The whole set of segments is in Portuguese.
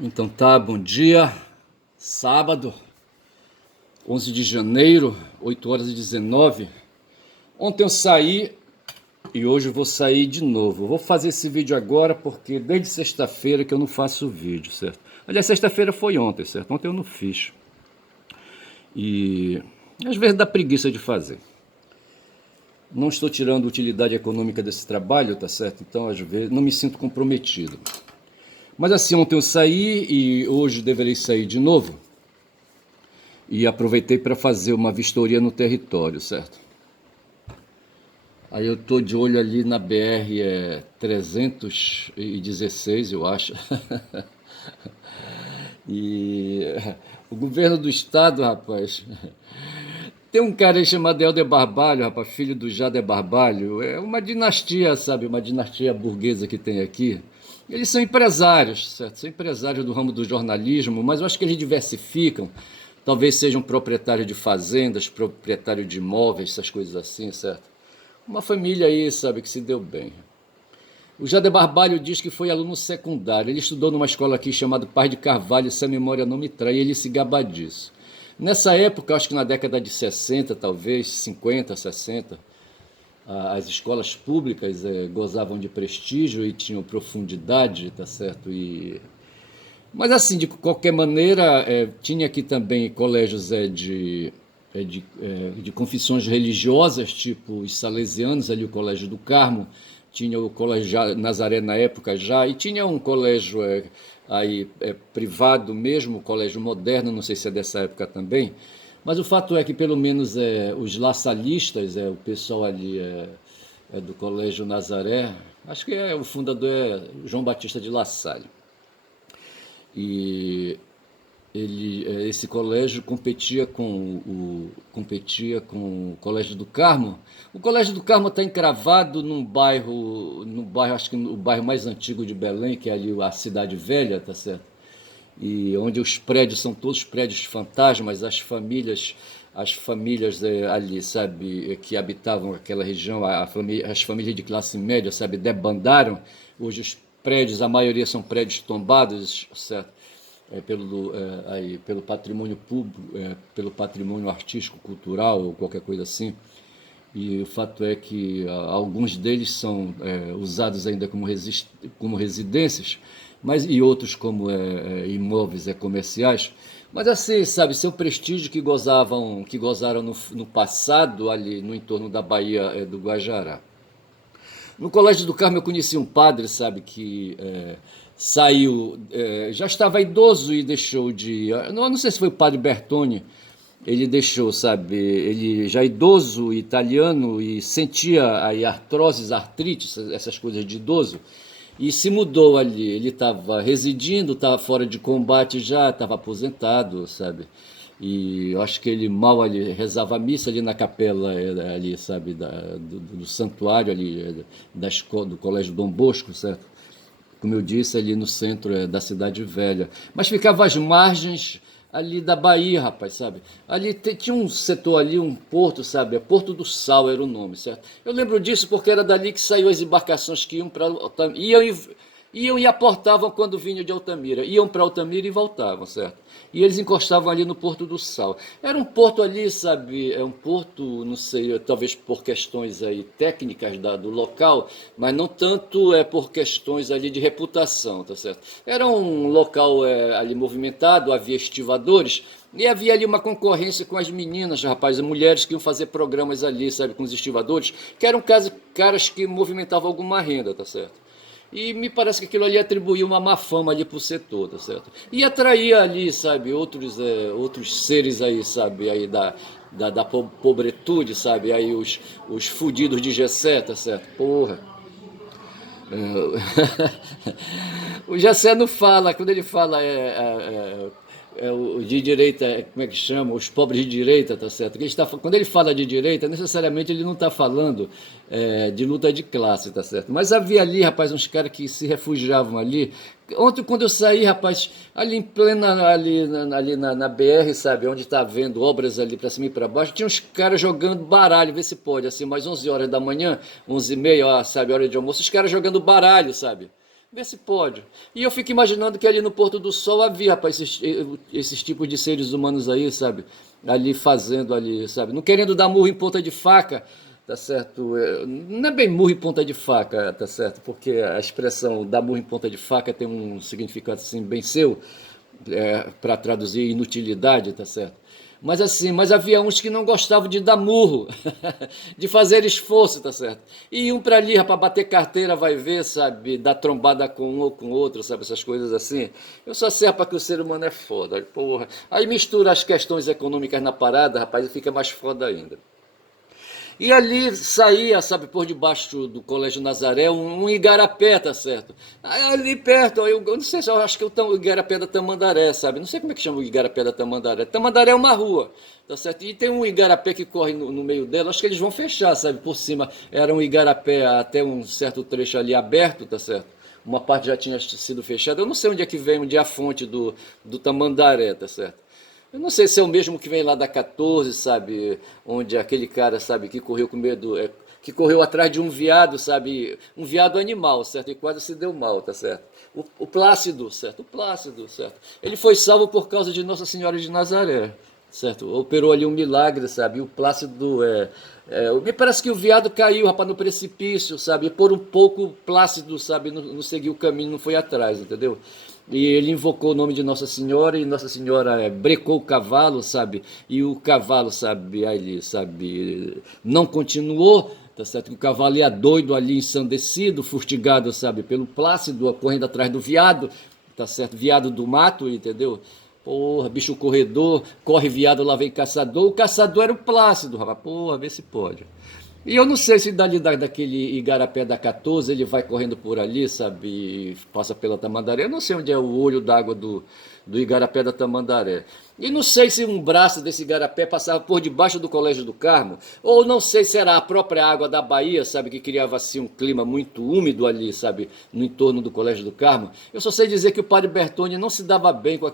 Então tá, bom dia. Sábado, 11 de janeiro, 8 horas e 19. Ontem eu saí e hoje eu vou sair de novo. Eu vou fazer esse vídeo agora porque desde sexta-feira que eu não faço vídeo, certo? Aliás, sexta-feira foi ontem, certo? Ontem eu não fiz. E às vezes dá preguiça de fazer. Não estou tirando utilidade econômica desse trabalho, tá certo? Então, às vezes, não me sinto comprometido. Mas assim, ontem eu saí e hoje deverei sair de novo. E aproveitei para fazer uma vistoria no território, certo? Aí eu tô de olho ali na BR 316, eu acho. E o governo do estado, rapaz, tem um cara aí chamado Helder Barbalho, rapaz, filho do Jader Barbalho. É uma dinastia, sabe? Uma dinastia burguesa que tem aqui. Eles são empresários, certo? São empresários do ramo do jornalismo, mas eu acho que eles diversificam. Talvez sejam proprietários de fazendas, proprietários de imóveis, essas coisas assim, certo? Uma família aí, sabe, que se deu bem. O Jader Barbalho diz que foi aluno secundário. Ele estudou numa escola aqui chamada Paz de Carvalho, se a memória não me trai, e ele se gaba disso. Nessa época, acho que na década de 60, talvez, 50, 60, as escolas públicas gozavam de prestígio e tinham profundidade, tá certo? Mas assim, de qualquer maneira, tinha aqui também colégios de confissões religiosas, tipo os salesianos, ali o Colégio do Carmo, tinha o Colégio Nazaré na época já, e tinha um colégio privado mesmo, colégio moderno, não sei se é dessa época também, mas o fato é que pelo menos os laçalistas, o pessoal ali do Colégio Nazaré, acho que o fundador é João Batista de La Salle. E esse colégio competia com o Colégio do Carmo. O Colégio do Carmo está encravado num bairro, acho que o bairro mais antigo de Belém, que é ali a Cidade Velha, tá certo? E onde os prédios são todos prédios fantasmas, as famílias ali, sabe, que habitavam aquela região, as famílias de classe média, sabe, debandaram. Hoje os prédios, a maioria são prédios tombados, certo? Pelo patrimônio público, pelo patrimônio artístico, cultural ou qualquer coisa assim. E o fato é que alguns deles são usados ainda como residências, e outros como imóveis comerciais. Mas assim, sabe, seu prestígio que gozaram no passado ali no entorno da Baía do Guajará. No Colégio do Carmo eu conheci um padre, sabe, que saiu, já estava idoso e deixou de. Não sei se foi o padre Bertone, ele deixou, sabe, ele já idoso, italiano, e sentia aí artroses, artrite, essas coisas de idoso, e se mudou ali. Ele estava residindo, estava fora de combate já, estava aposentado, sabe. E eu acho que ele mal ali rezava a missa ali na capela ali, sabe, do santuário ali, da escola, do Colégio Dom Bosco, certo? Como eu disse, ali no centro da Cidade Velha. Mas ficava às margens ali da Bahia, rapaz, sabe? Ali tinha um setor ali, um porto, sabe? Porto do Sal era o nome, certo? Eu lembro disso porque era dali que saíam as embarcações que iam para iam e aportavam quando vinham de Altamira. Iam para Altamira e voltavam, certo? E eles encostavam ali no Porto do Sal. Era um porto ali, sabe? É um porto, não sei, talvez por questões aí técnicas do local, mas não tanto por questões ali de reputação, tá certo? Era um local ali movimentado, havia estivadores, e havia ali uma concorrência com as meninas, rapaz, as mulheres que iam fazer programas ali, sabe, com os estivadores, que eram caras que movimentavam alguma renda, tá certo? E me parece que aquilo ali atribuía uma má fama ali pro setor, tá certo? E atraía ali, sabe, outros seres aí, sabe, aí da pobretude, sabe, aí os fudidos de Gessé, tá certo? Porra. O Gessé não fala, quando ele fala o de direita, como é que chama? Os pobres de direita, tá certo? Quando ele fala de direita, necessariamente ele não está falando de luta de classe, tá certo? Mas havia ali, rapaz, uns caras que se refugiavam ali. Ontem, quando eu saí, rapaz, ali em plena, ali na BR, sabe, onde está havendo obras ali para cima e para baixo, tinha uns caras jogando baralho, vê se pode, assim, mais 11 horas da manhã, 11h30, ó, sabe, hora de almoço, os caras jogando baralho, sabe? Vê se pode. E eu fico imaginando que ali no Porto do Sol havia, rapaz, esses tipos de seres humanos aí, sabe? Ali fazendo ali, sabe? Não querendo dar murro em ponta de faca, tá certo? Não é bem murro em ponta de faca, tá certo? Porque a expressão dar murro em ponta de faca tem um significado assim bem seu, para traduzir inutilidade, tá certo? Mas assim, mas havia uns que não gostavam de dar murro, de fazer esforço, tá certo? E iam para ali, para bater carteira, vai ver, sabe? Dar trombada com um ou com outro, sabe? Essas coisas assim. Eu só sei, rapaz, que o ser humano é foda, porra. Aí mistura as questões econômicas na parada, rapaz, e fica mais foda ainda. E ali saía, sabe, por debaixo do Colégio Nazaré, um igarapé, tá certo? Aí, ali perto, eu não sei se eu acho que é o igarapé da Tamandaré, sabe? Não sei como é que chama o igarapé da Tamandaré. Tamandaré é uma rua, tá certo? E tem um igarapé que corre no meio dela, acho que eles vão fechar, sabe? Por cima era um igarapé até um certo trecho ali aberto, tá certo? Uma parte já tinha sido fechada. Eu não sei onde é que vem, onde é a fonte do Tamandaré, tá certo? Eu não sei se é o mesmo que vem lá da 14, sabe? Onde aquele cara, sabe, que correu com medo, que correu atrás de um viado, sabe? Um viado animal, certo? E quase se deu mal, tá certo? O Plácido, certo? O Plácido, certo? Ele foi salvo por causa de Nossa Senhora de Nazaré, certo? Operou ali um milagre, sabe? E o Plácido me parece que o viado caiu, rapaz, no precipício, sabe? E por um pouco o Plácido, sabe? Não seguiu o caminho, não foi atrás, entendeu? E ele invocou o nome de Nossa Senhora e Nossa Senhora brecou o cavalo, sabe? E o cavalo, sabe, ali, sabe, não continuou, tá certo? O cavalo ia doido ali, ensandecido, fustigado, sabe, pelo Plácido, correndo atrás do viado, tá certo? Viado do mato, entendeu? Porra, bicho corredor, corre viado, lá vem caçador. O caçador era o Plácido, rapaz. Porra, vê se pode. E eu não sei se dali daquele igarapé da 14 ele vai correndo por ali, sabe? E passa pela Tamandaré. Eu não sei onde é o olho d'água do igarapé da Tamandaré. E não sei se um braço desse igarapé passava por debaixo do Colégio do Carmo, ou não sei se era a própria água da Bahia, sabe? Que criava assim um clima muito úmido ali, sabe? No entorno do Colégio do Carmo. Eu só sei dizer que o padre Bertone não se dava bem com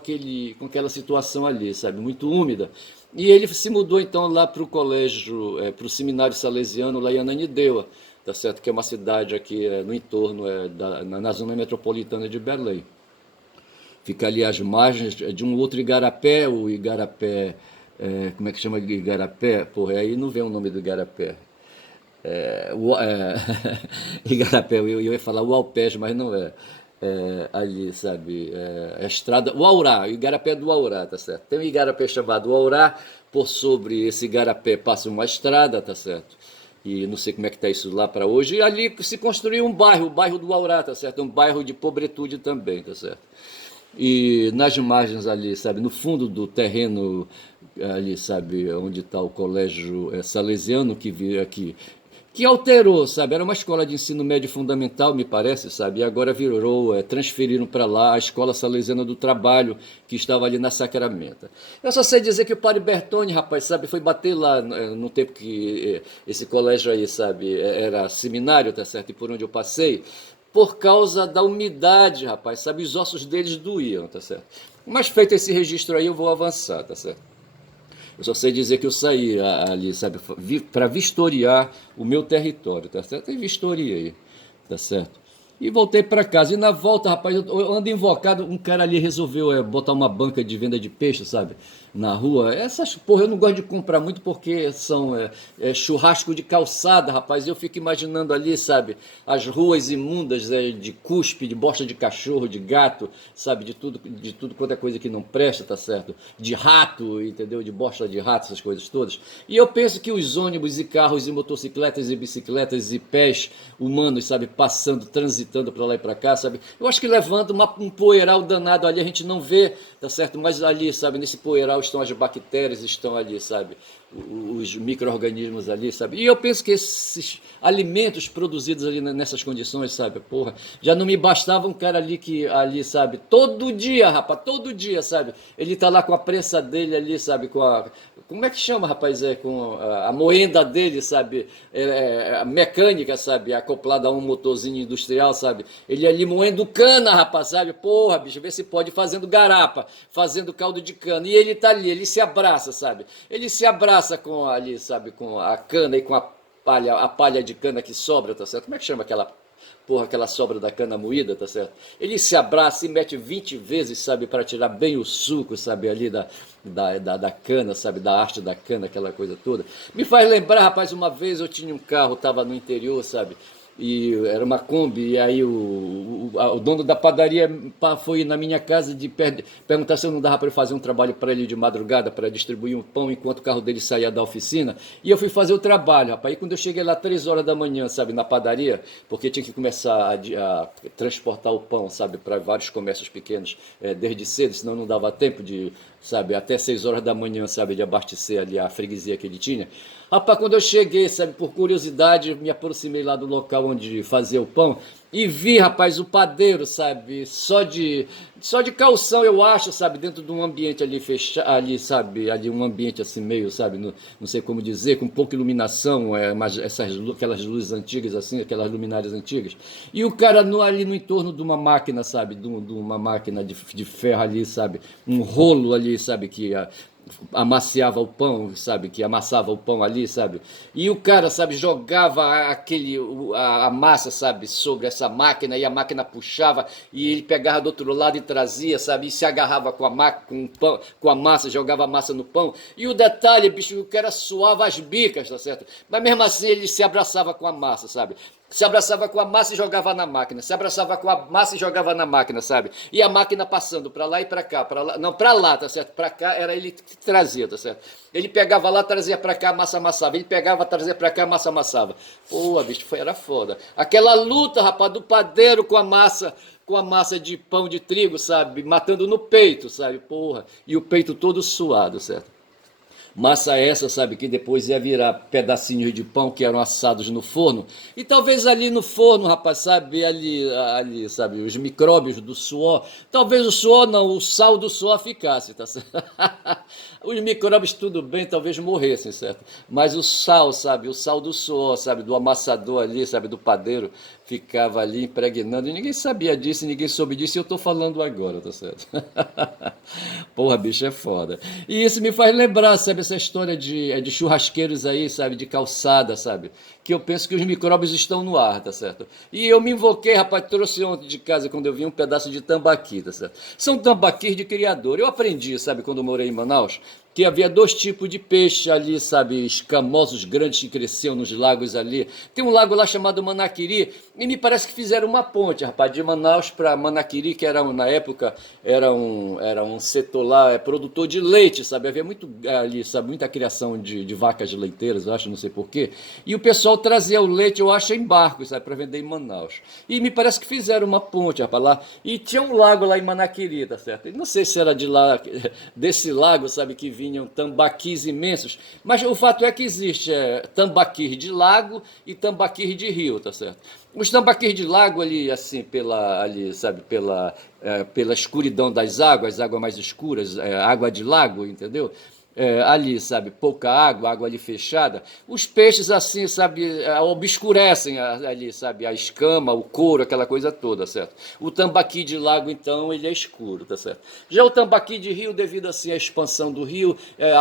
aquela situação ali, sabe? Muito úmida. E ele se mudou então lá para o colégio, para o seminário salesiano lá em Ananindeua, tá certo? Que é uma cidade aqui no entorno, na zona metropolitana de Belém. Fica ali às margens de um outro igarapé, o igarapé, como é que chama de igarapé? Porra, aí não vem o nome do igarapé. Igarapé, eu ia falar o Alpes, mas não é. Ali, sabe, a estrada, o Aurá, o igarapé do Aurá, tá certo? Tem um igarapé chamado Aurá, por sobre esse igarapé passa uma estrada, tá certo? E não sei como é que tá isso lá para hoje. E ali se construiu um bairro, o bairro do Aurá, tá certo? Um bairro de pobretude também, tá certo? E nas margens ali, sabe, no fundo do terreno ali, sabe, onde está o colégio salesiano que vira aqui, que alterou, sabe, era uma escola de ensino médio fundamental, me parece, sabe, e agora virou, transferiram para lá a escola salesiana do trabalho, que estava ali na Sacramento. Eu só sei dizer que o padre Bertone, rapaz, sabe, foi bater lá no tempo que esse colégio aí, sabe, era seminário, tá certo, e por onde eu passei, por causa da umidade, rapaz, sabe? Os ossos deles doíam, tá certo? Mas feito esse registro aí, eu vou avançar, tá certo? Eu só sei dizer que eu saí ali, sabe, para vistoriar o meu território, tá certo? E vistoriei, tá certo? E voltei para casa. E na volta, rapaz, eu ando invocado. Um cara ali resolveu botar uma banca de venda de peixe, sabe? Na rua. Essas porra eu não gosto de comprar muito porque são churrasco de calçada, rapaz. Eu fico imaginando ali, sabe? As ruas imundas de cuspe, de bosta de cachorro, de gato, sabe? De tudo quanto é coisa que não presta, tá certo? De rato, entendeu? De bosta de rato, essas coisas todas. E eu penso que os ônibus e carros e motocicletas e bicicletas e pés humanos, sabe? Passando, transitando para lá e para cá, sabe? Eu acho que levanta um poeiral danado ali, a gente não vê, tá certo? Mas ali, sabe, nesse poeiral estão as bactérias, estão ali, sabe? Os micro-organismos ali, sabe? E eu penso que esses alimentos produzidos ali nessas condições, sabe? Porra, já não me bastava um cara ali, sabe? Todo dia, rapaz, todo dia, sabe? Ele tá lá com a prensa dele ali, sabe? Como é que chama, rapaz? Com a moenda dele, sabe? A mecânica, sabe? Acoplada a um motorzinho industrial, sabe? Ele ali moendo cana, rapaz, sabe? Porra, bicho, vê se pode, fazendo garapa, fazendo caldo de cana. E ele tá ali, ele se abraça, sabe? Ele se abraça com ali, sabe? Com a cana e com a palha de cana que sobra, tá certo? Como é que chama aquela porra, aquela sobra da cana moída, tá certo? Ele se abraça e mete 20 vezes, sabe, para tirar bem o suco, sabe, ali da cana, sabe, da haste da cana, aquela coisa toda. Me faz lembrar, rapaz, uma vez eu tinha um carro, tava no interior, sabe, e era uma Kombi, e aí o dono da padaria foi na minha casa perguntar se eu não dava para eu fazer um trabalho para ele de madrugada, para distribuir um pão enquanto o carro dele saía da oficina, e eu fui fazer o trabalho, rapaz, e quando eu cheguei lá 3 horas da manhã, sabe, na padaria, porque tinha que começar a transportar o pão, sabe, para vários comércios pequenos, desde cedo, senão não dava tempo de, sabe, até 6 horas da manhã, sabe, de abastecer ali a freguesia que ele tinha. Rapaz, quando eu cheguei, sabe, por curiosidade, me aproximei lá do local onde fazia o pão e vi, rapaz, o padeiro, sabe, só de calção, eu acho, sabe, dentro de um ambiente ali fechado, ali, sabe, ali um ambiente assim meio, sabe, não sei como dizer, com pouca iluminação, mas aquelas luzes antigas assim, aquelas luminárias antigas. E o cara ali no entorno de uma máquina, sabe, de uma máquina de ferro ali, sabe, um rolo ali, sabe, que amaciava o pão, sabe, que amassava o pão ali, sabe, e o cara, sabe, jogava a massa, sabe, sobre essa máquina, e a máquina puxava, e ele pegava do outro lado e trazia, sabe, e se agarrava com o pão, com a massa, jogava a massa no pão, e o detalhe, bicho, o cara suava as bicas, tá certo, mas mesmo assim ele se abraçava com a massa, sabe, se abraçava com a massa e jogava na máquina, se abraçava com a massa e jogava na máquina, sabe? E a máquina passando para lá e para cá, para lá, não, para lá, tá certo? Para cá era ele que trazia, tá certo? Ele pegava lá, trazia para cá, a massa amassava. Ele pegava, trazia para cá, a massa amassava. Pô, bicho, era foda. Aquela luta, rapaz, do padeiro com a massa de pão de trigo, sabe? Matando no peito, sabe? Porra. E o peito todo suado, certo? Massa essa, sabe, que depois ia virar pedacinhos de pão que eram assados no forno. E talvez ali no forno, rapaz, sabe, ali, sabe, os micróbios do suor, talvez o suor não, o sal do suor ficasse, tá certo? Os micróbios tudo bem, talvez morressem, certo? Mas o sal, sabe, o sal do suor, sabe, do amassador ali, sabe, do padeiro, ficava ali impregnando. E ninguém sabia disso, ninguém soube disso, e eu tô falando agora, tá certo? Porra, bicho, é foda. E isso me faz lembrar, sabe, essa história de churrasqueiros aí, sabe, de calçada, sabe? Que eu penso que os micróbios estão no ar, tá certo? E eu me invoquei, rapaz, trouxe ontem de casa quando eu vi um pedaço de tambaqui, tá certo? São tambaquis de criador. Eu aprendi, sabe, quando eu morei em Manaus, que havia 2 tipos de peixe ali, sabe, escamosos grandes que cresciam nos lagos ali. Tem um lago lá chamado Manaquiri, e me parece que fizeram uma ponte, rapaz, de Manaus para Manaquiri, que era, na época, era um setor lá, produtor de leite, sabe, havia muito ali, sabe, muita criação de vacas leiteiras, eu acho, não sei porquê, e o pessoal trazia o leite, eu acho, em barcos, sabe, para vender em Manaus. E me parece que fizeram uma ponte, rapaz, lá, e tinha um lago lá em Manaquiri, tá certo? E não sei se era de lá, desse lago, sabe, que vinham tambaquis imensos, mas o fato é que existe tambaquis de lago e tambaquis de rio, tá certo? Os tambaquis de lago ali, assim, pela escuridão das águas mais escuras, água de lago, entendeu? Ali, sabe, pouca água, água ali fechada, os peixes assim, sabe, obscurecem ali, sabe, a escama, o couro, aquela coisa toda, certo? O tambaqui de lago, então, ele é escuro, tá certo? Já o tambaqui de rio, devido assim à expansão do rio,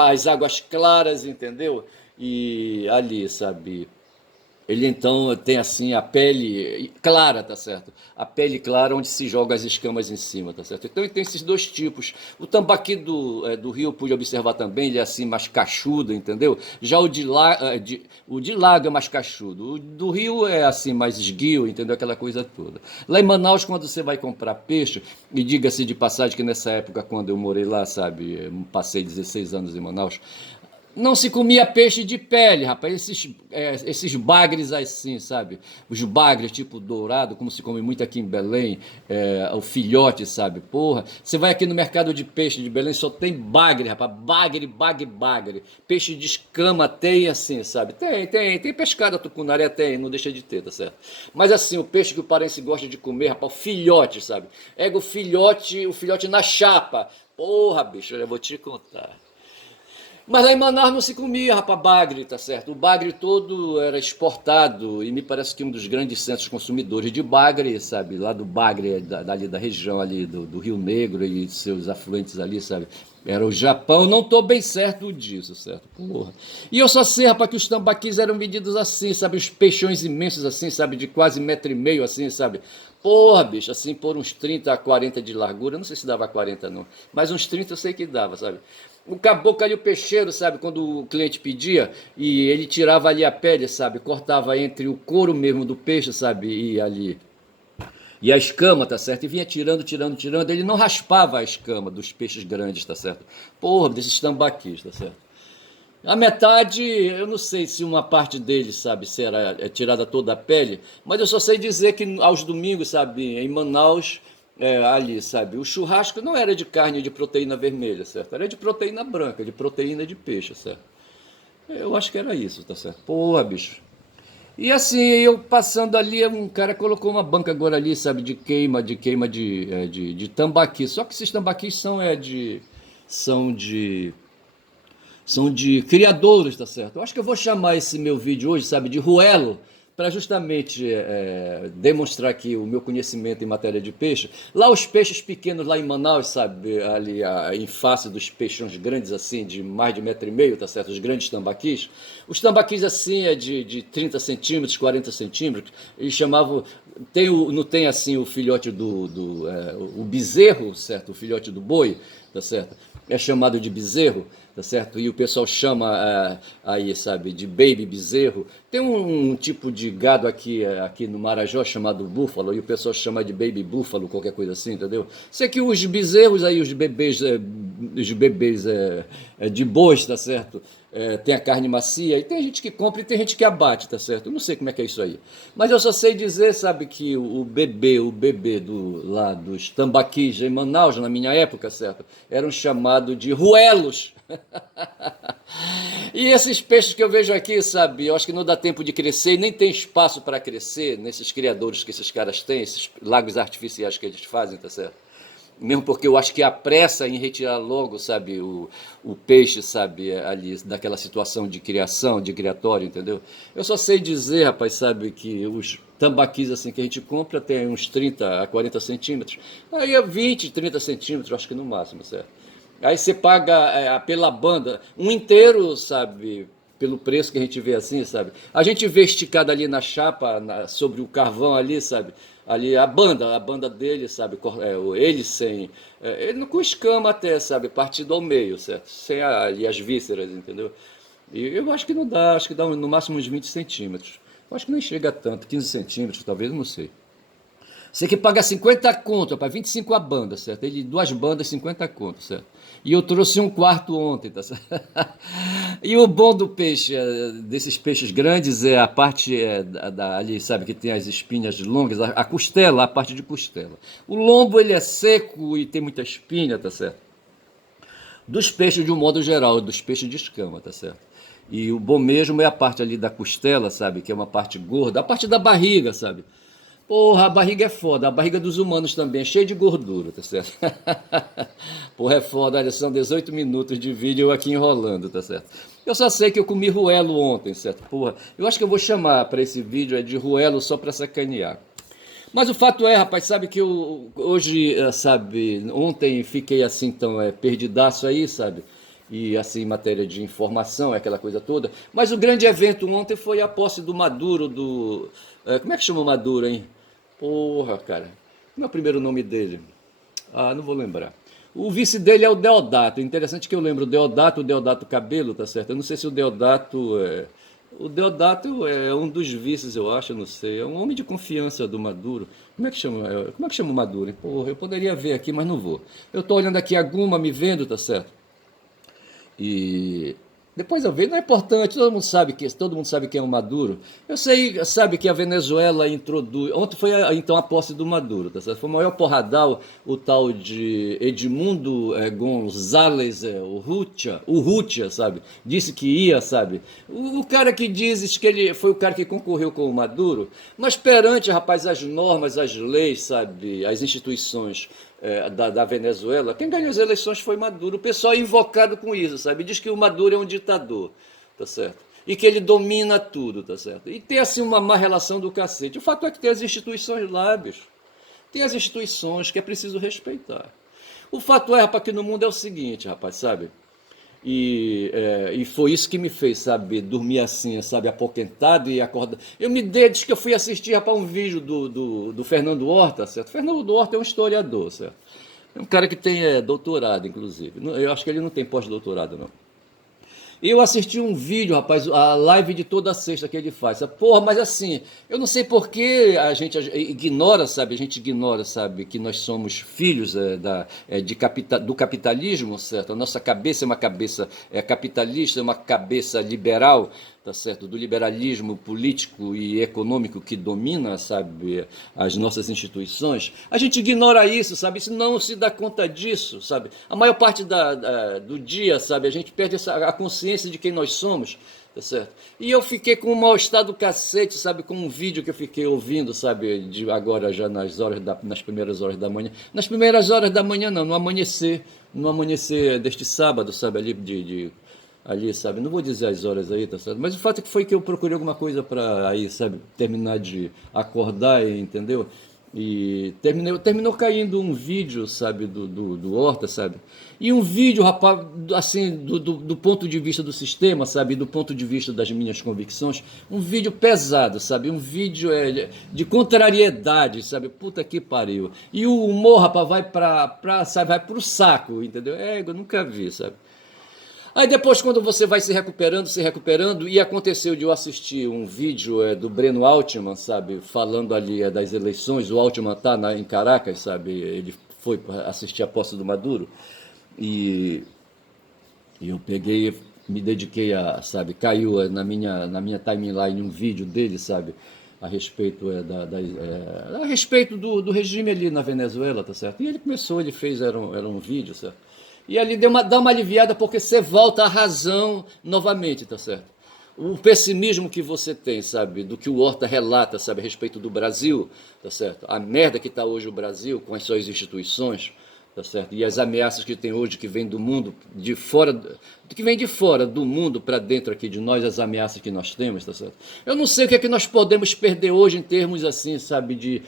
as águas claras, entendeu? E ali, sabe, ele então tem assim a pele clara, tá certo? A pele clara onde se joga as escamas em cima, tá certo? Então ele tem esses 2 tipos. O tambaqui do rio eu pude observar também, ele é assim mais cachudo, entendeu? Já o de lago é mais cachudo. O do rio é assim mais esguio, entendeu? Aquela coisa toda. Lá em Manaus, quando você vai comprar peixe, e diga-se de passagem que nessa época, quando eu morei lá, sabe, passei 16 anos em Manaus, não se comia peixe de pele, rapaz. Esses bagres assim, sabe? Os bagres tipo dourado, como se come muito aqui em Belém, o filhote, sabe? Porra, você vai aqui no mercado de peixe de Belém, só tem bagre, rapaz. Bagre, bagre, bagre. Peixe de escama tem assim, sabe? Tem pescada tucunaré, tem, não deixa de ter, tá certo? Mas assim, o peixe que o paraense gosta de comer, rapaz, o filhote, sabe? O filhote na chapa. Porra, bicho, eu vou te contar. Mas lá em Manaus não se comia, rapaz, bagre, tá certo? O bagre todo era exportado e me parece que um dos grandes centros consumidores de bagre, sabe? Lá do bagre, dali da região ali do Rio Negro e seus afluentes ali, sabe? Era o Japão, não tô bem certo disso, certo? Porra. E eu só sei, rapaz, que os tambaquis eram medidos assim, sabe? Os peixões imensos assim, sabe? De quase 1,5 m assim, sabe? Porra, bicho, assim, por uns 30 a 40 de largura, não sei se dava 40 não, mas uns 30 eu sei que dava, sabe? O caboclo ali, o peixeiro, sabe, quando o cliente pedia, e ele tirava ali a pele, sabe, cortava entre o couro mesmo do peixe, sabe, e ali, e a escama, tá certo? E vinha tirando, tirando, tirando, ele não raspava a escama dos peixes grandes, tá certo? Porra, desses tambaquis, tá certo? A metade, eu não sei se uma parte deles, sabe, será tirada toda a pele, mas eu só sei dizer que aos domingos, sabe, em Manaus, ali, sabe, o churrasco não era de carne de proteína vermelha, certo? Era de proteína branca, de proteína de peixe, certo? Eu acho que era isso, tá certo? Porra, bicho. E assim, eu passando ali, um cara colocou uma banca agora ali, sabe, de queima de tambaqui. Só que esses tambaquis são de são de criadores, tá certo? Eu acho que eu vou chamar esse meu vídeo hoje, sabe, de Ruelo, para justamente demonstrar aqui o meu conhecimento em matéria de peixe. Lá os peixes pequenos lá em Manaus, sabe, ali em face dos peixões grandes assim, de mais de 1,5 m, tá certo? Os grandes tambaquis. Os tambaquis assim de 30 centímetros, 40 centímetros, eles chamavam, não tem assim o filhote o bezerro, certo? O filhote do boi, tá certo? É chamado de bezerro, tá certo? E o pessoal chama aí, sabe, de baby bezerro. Tem um tipo de gado aqui no Marajó chamado búfalo, e o pessoal chama de baby búfalo, qualquer coisa assim, entendeu? Sei que os bezerros aí, os bebês de bois, tá certo? Tem a carne macia, e tem gente que compra e tem gente que abate, tá certo? Eu não sei como é que é isso aí. Mas eu só sei dizer, sabe, que o bebê lá dos tambaquis em Manaus, na minha época, certo? Eram chamados de ruelos. E esses peixes que eu vejo aqui, sabe, eu acho que não dá tempo de crescer e nem tem espaço para crescer nesses criadores que esses caras têm, esses lagos artificiais que eles fazem, tá certo? Mesmo porque eu acho que a pressa em retirar logo, sabe, o peixe, sabe, ali, daquela situação de criação, de criatório, entendeu? Eu só sei dizer, rapaz, sabe, que os tambaquis assim que a gente compra tem uns 30 a 40 centímetros, aí é 20, 30 centímetros, acho que no máximo, certo? Aí você paga pela banda um inteiro, sabe? Pelo preço que a gente vê assim, sabe? A gente vê esticado ali na chapa, sobre o carvão ali, sabe? Ali a banda dele, sabe? Ele sem. Ele com escama até, sabe? Partido ao meio, certo? Sem ali as vísceras, entendeu? E eu acho que não dá, acho que dá no máximo uns 20 centímetros. Eu acho que nem chega a tanto, 15 centímetros, talvez, não sei. Você que paga 50 conto, para 25 a banda, certo? Ele, duas bandas, 50 conto, certo? E eu trouxe um quarto ontem, tá certo? E o bom do peixe, desses peixes grandes, é a parte ali, sabe, que tem as espinhas longas, a costela, a parte de costela. O lombo, ele é seco e tem muita espinha, tá certo? Dos peixes de um modo geral, dos peixes de escama, tá certo? E o bom mesmo é a parte ali da costela, sabe, que é uma parte gorda, a parte da barriga, sabe? Porra, a barriga é foda. A barriga dos humanos também é cheia de gordura, tá certo? Porra, é foda. Olha, são 18 minutos de vídeo eu aqui enrolando, tá certo? Eu só sei que eu comi ruelo ontem, certo? Porra, eu acho que eu vou chamar para esse vídeo de ruelo só para sacanear. Mas o fato é, rapaz, sabe que eu hoje, sabe, ontem fiquei assim tão perdidaço aí, sabe? E assim, em matéria de informação, aquela coisa toda. Mas o grande evento ontem foi a posse do Maduro, como é que chama o Maduro, hein? Porra, cara. Como é o primeiro nome dele? Ah, não vou lembrar. O vice dele é o Deodato. Interessante que eu lembro o Deodato Cabelo, tá certo? Eu não sei se o Deodato é. O Deodato é um dos vices, eu acho, eu não sei. É um homem de confiança do Maduro. Como é que chama o Maduro, hein? Porra, eu poderia ver aqui, mas não vou. Eu tô olhando aqui a Guma me vendo, tá certo? E depois eu vejo, não é importante, todo mundo sabe quem é o Maduro. Eu sei, sabe que a Venezuela introduz. Ontem foi então a posse do Maduro, tá certo? Foi o maior porradal, o tal de Edmundo González, o Rutia, sabe? Disse que ia, sabe? O cara que diz que ele foi o cara que concorreu com o Maduro, mas perante, rapaz, as normas, as leis, sabe? As instituições da Venezuela, quem ganhou as eleições foi Maduro. O pessoal é invocado com isso, sabe? Diz que o Maduro é um ditador, tá certo? E que ele domina tudo, tá certo? E tem assim uma má relação do cacete. O fato é que tem as instituições lá, bicho. Tem as instituições que é preciso respeitar. O fato é, rapaz, que no mundo é o seguinte, rapaz, sabe? E foi isso que me fez, sabe, dormir assim, sabe, apoquentado e acordar. Eu me dei, diz que eu fui assistir, rapaz, um vídeo do Fernando Horta, certo? Fernando Horta é um historiador, certo? É um cara que tem doutorado, inclusive. Eu acho que ele não tem pós-doutorado, não. Eu assisti um vídeo, rapaz, a live de toda sexta que ele faz. Porra, mas assim, eu não sei por que a gente ignora, sabe? A gente ignora, sabe, que nós somos filhos do capitalismo, certo? A nossa cabeça é uma cabeça capitalista, é uma cabeça liberal, tá certo? Do liberalismo político e econômico que domina, sabe, as nossas instituições. A gente ignora isso, sabe? Isso não se dá conta disso, sabe? A maior parte do dia, sabe, a gente perde a consciência de quem nós somos, tá certo? E eu fiquei com um mal-estar do cacete, sabe, com um vídeo que eu fiquei ouvindo, sabe, agora já nas primeiras horas da manhã. Nas primeiras horas da manhã não, no amanhecer deste sábado, sabe, ali, sabe, não vou dizer as horas aí, tá certo? Mas o fato é que foi que eu procurei alguma coisa para aí, sabe, terminar de acordar, entendeu? E terminou caindo um vídeo, sabe, do Horta, sabe? E um vídeo, rapaz, assim, do ponto de vista do sistema, sabe? Do ponto de vista das minhas convicções, um vídeo pesado, sabe? Um vídeo de contrariedade, sabe? Puta que pariu. E o humor, rapaz, sabe, vai pro saco, entendeu? Eu nunca vi, sabe? Aí depois, quando você vai se recuperando, e aconteceu de eu assistir um vídeo do Breno Altman, sabe, falando ali das eleições. O Altman tá em Caracas, sabe, ele foi assistir a posse do Maduro, e, e eu peguei, me dediquei sabe, caiu na minha timeline um vídeo dele, sabe, a respeito, a respeito do regime ali na Venezuela, tá certo? E ele fez, era um vídeo, certo? E ali dá uma aliviada, porque você volta à razão novamente, tá certo? O pessimismo que você tem, sabe, do que o Horta relata, sabe, a respeito do Brasil, tá certo? A merda que está hoje o Brasil com as suas instituições, tá certo? E as ameaças que tem hoje, que vem do mundo, que vem de fora do mundo para dentro aqui de nós, as ameaças que nós temos, tá certo? Eu não sei o que é que nós podemos perder hoje em termos, assim, sabe,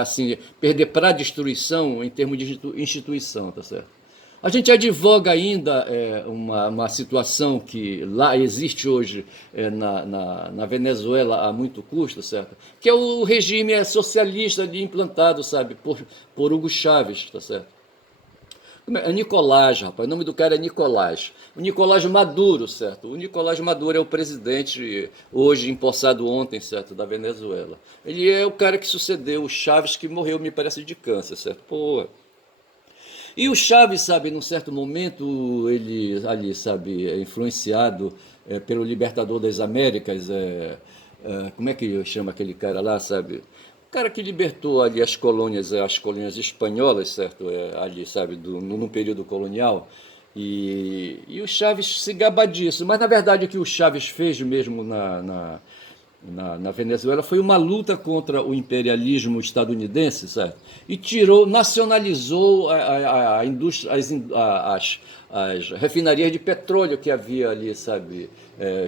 assim, perder para a destruição em termos de instituição, tá certo? A gente advoga ainda uma situação que lá existe hoje na Venezuela a muito custo, certo? Que é o regime socialista implantado, sabe, por Hugo Chávez, tá certo? É Nicolás, rapaz, o nome do cara é Nicolás. O Nicolás Maduro, certo? O Nicolás Maduro é o presidente, hoje empossado ontem, certo, da Venezuela. Ele é o cara que sucedeu o Chávez, que morreu, me parece, de câncer, certo? Pô. E o Chaves, sabe, num certo momento, ele ali, sabe, é influenciado pelo Libertador das Américas, como é que chama aquele cara lá, sabe? O cara que libertou ali as colônias espanholas, certo? Ali, sabe, no período colonial. E o Chaves se gaba disso. Mas, na verdade, o que o Chaves fez mesmo na Venezuela foi uma luta contra o imperialismo estadunidense, certo? E nacionalizou a indústria, as refinarias de petróleo que havia ali, sabe?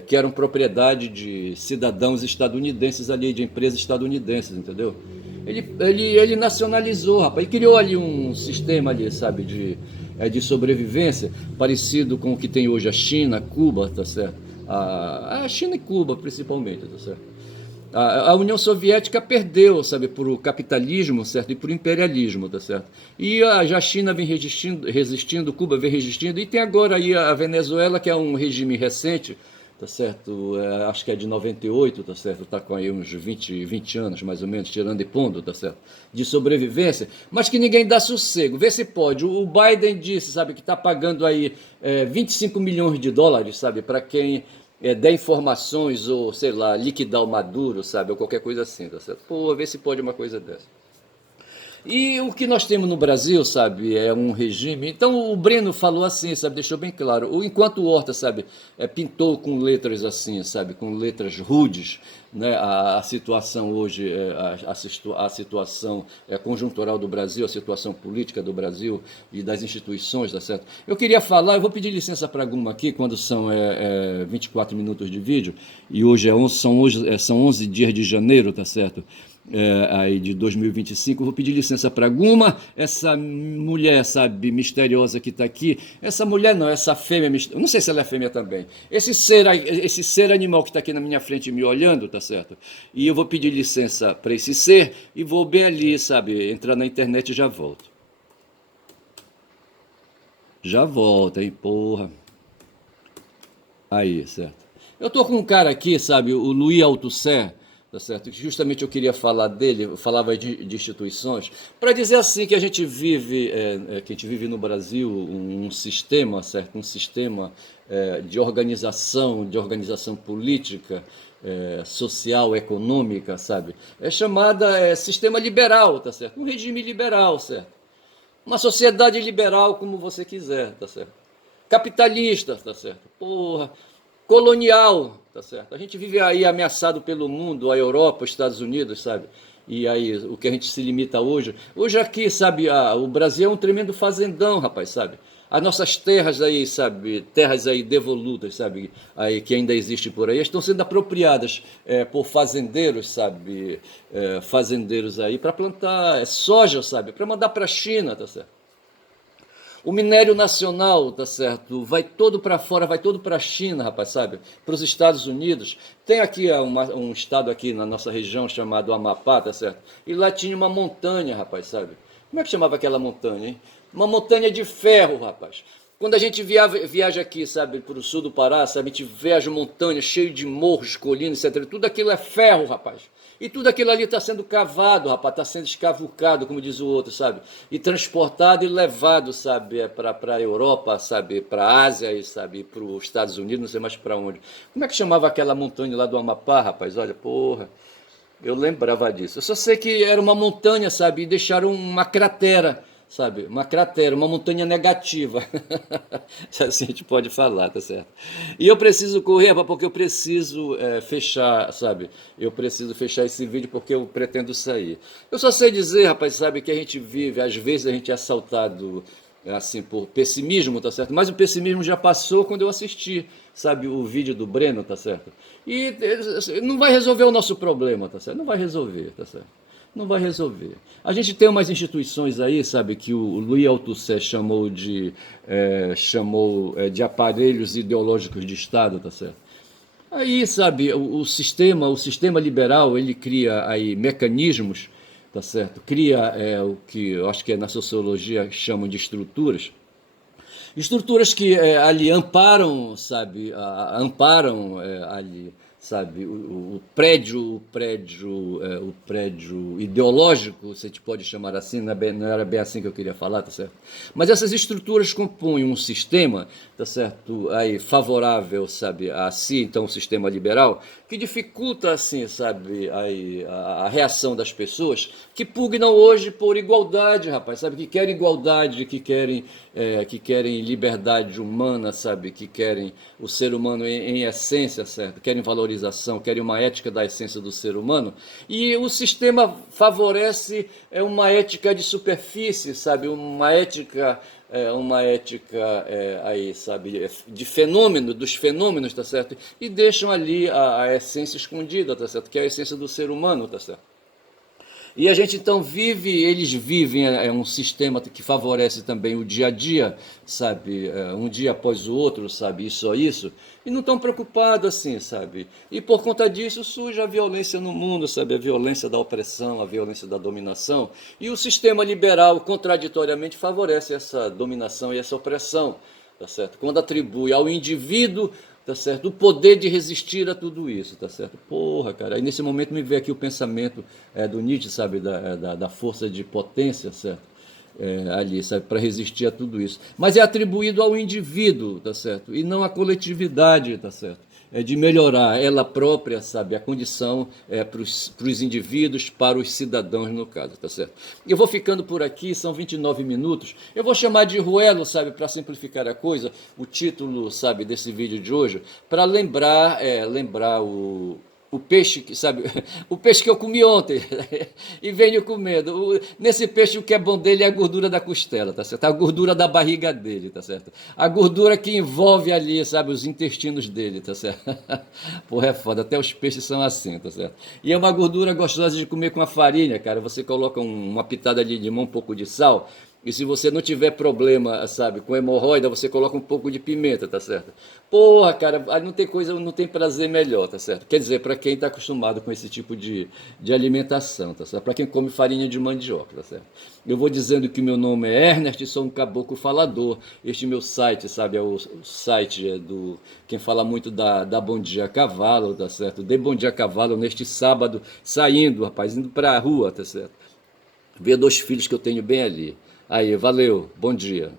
Que eram propriedade de cidadãos estadunidenses ali, de empresas estadunidenses, entendeu? Ele nacionalizou, rapaz, e criou ali um sistema ali, sabe, de sobrevivência, parecido com o que tem hoje a China, Cuba, tá certo? A China e Cuba, principalmente, tá certo? A União Soviética perdeu, sabe, por o capitalismo, certo, e por o imperialismo, tá certo? E já a China vem resistindo, Cuba vem resistindo, e tem agora aí a Venezuela, que é um regime recente, tá certo? Acho que é de 98, tá certo? Tá com aí uns 20 anos, mais ou menos, tirando e pondo, tá certo? De sobrevivência, mas que ninguém dá sossego. Vê se pode. O Biden disse, sabe, que está pagando aí 25 milhões de dólares, sabe, para quem der informações ou, sei lá, liquidar o Maduro, sabe, ou qualquer coisa assim, tá certo? Pô, vê se pode uma coisa dessa. E o que nós temos no Brasil, sabe, é um regime. Então o Breno falou assim, sabe, deixou bem claro. Enquanto o Horta, sabe, pintou com letras assim, sabe, com letras rudes, né, a situação hoje, a situação conjuntural do Brasil, a situação política do Brasil e das instituições, tá certo? Eu queria falar, eu vou pedir licença para Guma aqui, quando são 24 minutos de vídeo, e hoje são 11 dias de janeiro, tá certo? Aí de 2025, vou pedir licença para Guma, essa mulher, sabe, misteriosa que está aqui, essa mulher não, essa fêmea, não sei se ela é fêmea também, esse ser animal que está aqui na minha frente me olhando, tá certo? E eu vou pedir licença para esse ser e vou bem ali, sabe, entrar na internet e já volto. Já volto, hein, porra. Aí, certo. Eu tô com um cara aqui, sabe, o Luiz Althusser, tá certo? Justamente eu queria falar dele, eu falava de instituições, para dizer assim que a gente vive, que a gente vive no Brasil um sistema, certo? Um sistema de organização política, social, econômica, sabe? É chamada sistema liberal, tá certo? Um regime liberal, certo? Uma sociedade liberal como você quiser, tá certo? Capitalista, tá certo? Porra, colonial, tá certo? A gente vive aí ameaçado pelo mundo, a Europa, os Estados Unidos, sabe? E aí o que a gente se limita hoje aqui, sabe, o Brasil é um tremendo fazendão, rapaz, sabe? As nossas terras aí, sabe, terras aí devolutas, sabe, aí que ainda existem por aí, estão sendo apropriadas por fazendeiros, sabe, fazendeiros aí para plantar soja, sabe, para mandar para a China, tá certo? O minério nacional, tá certo? Vai todo para fora, vai todo para a China, rapaz, sabe? Para os Estados Unidos. Tem aqui um estado aqui na nossa região chamado Amapá, tá certo? E lá tinha uma montanha, rapaz, sabe? Como é que chamava aquela montanha, hein? Uma montanha de ferro, rapaz. Quando a gente viaja aqui, sabe, para o sul do Pará, sabe, a gente viaja montanha cheio de morros, colinas, etc. Tudo aquilo é ferro, rapaz. E tudo aquilo ali está sendo cavado, rapaz, está sendo escavucado, como diz o outro, sabe? E transportado e levado, sabe, para a Europa, sabe, para a Ásia, e, sabe, para os Estados Unidos, não sei mais para onde. Como é que chamava aquela montanha lá do Amapá, rapaz? Olha, porra, eu lembrava disso. Eu só sei que era uma montanha, sabe, e deixaram uma cratera, sabe? Uma cratera, uma montanha negativa. Assim a gente pode falar, tá certo? E eu preciso correr, porque eu preciso fechar, sabe? Eu preciso fechar esse vídeo porque eu pretendo sair. Eu só sei dizer, rapaz, sabe, que a gente vive, às vezes a gente é assaltado assim por pessimismo, tá certo? Mas o pessimismo já passou quando eu assisti, sabe, o vídeo do Breno, tá certo? E não vai resolver o nosso problema, tá certo? Não vai resolver, tá certo? Não vai resolver. A gente tem umas instituições aí, sabe, que o Luiz Althusser chamou de aparelhos ideológicos de Estado, tá certo? Aí, sabe, o sistema liberal, ele cria aí mecanismos, tá certo? Cria o que eu acho que na sociologia chamam de estruturas. Estruturas que ali amparam, sabe, amparam ali, sabe, o prédio ideológico, se a gente pode chamar assim, não era bem assim que eu queria falar, tá certo? Mas essas estruturas compõem um sistema, tá certo, aí favorável, sabe, a si, então o sistema liberal, que dificulta, assim, sabe, aí, a reação das pessoas que pugnam hoje por igualdade, rapaz, sabe, que querem igualdade, que querem liberdade humana, sabe, que querem o ser humano em essência, certo? Querem valorização, querem uma ética da essência do ser humano. E o sistema favorece uma ética de superfície, sabe, uma ética aí, sabe, de fenômeno, dos fenômenos, tá certo? E deixam ali a essência escondida, tá certo? Que é a essência do ser humano, tá certo? E a gente então eles vivem um sistema que favorece também o dia a dia, sabe, um dia após o outro, sabe, isso ou isso, e não estão preocupados assim, sabe. E por conta disso surge a violência no mundo, sabe, a violência da opressão, a violência da dominação, e o sistema liberal contraditoriamente favorece essa dominação e essa opressão, tá certo? Quando atribui ao indivíduo, tá certo, o poder de resistir a tudo isso, tá certo? Porra, cara, aí nesse momento me veio aqui o pensamento do Nietzsche, sabe, da força de potência, certo? Ali, sabe, para resistir a tudo isso. Mas é atribuído ao indivíduo, tá certo? E não à coletividade, tá certo? de melhorar ela própria, sabe, a condição para os indivíduos, para os cidadãos, no caso, tá certo? Eu vou ficando por aqui, são 29 minutos. Eu vou chamar de Ruelo, sabe, para simplificar a coisa, o título, sabe, desse vídeo de hoje, para lembrar o peixe que, sabe, o peixe que eu comi ontem e venho comendo. Nesse peixe o que é bom dele é a gordura da costela, tá certo? A gordura da barriga dele, tá certo? A gordura que envolve ali, sabe, os intestinos dele, tá certo? Porra, é foda, até os peixes são assim, tá certo? E é uma gordura gostosa de comer com a farinha, cara. Você coloca uma pitada de limão, um pouco de sal. E se você não tiver problema, sabe, com hemorroida, você coloca um pouco de pimenta, tá certo? Porra, cara, aí não tem coisa, não tem prazer melhor, tá certo? Quer dizer, para quem está acostumado com esse tipo de alimentação, tá certo? Para quem come farinha de mandioca, tá certo? Eu vou dizendo que meu nome é Ernest, sou um caboclo falador. Este meu site, sabe, é o site do quem fala muito da Bom Dia a Cavalo, tá certo? De Bom Dia a Cavalo neste sábado, saindo, rapaz, indo para a rua, tá certo? Ver dois filhos que eu tenho bem ali. Aí, valeu, bom dia.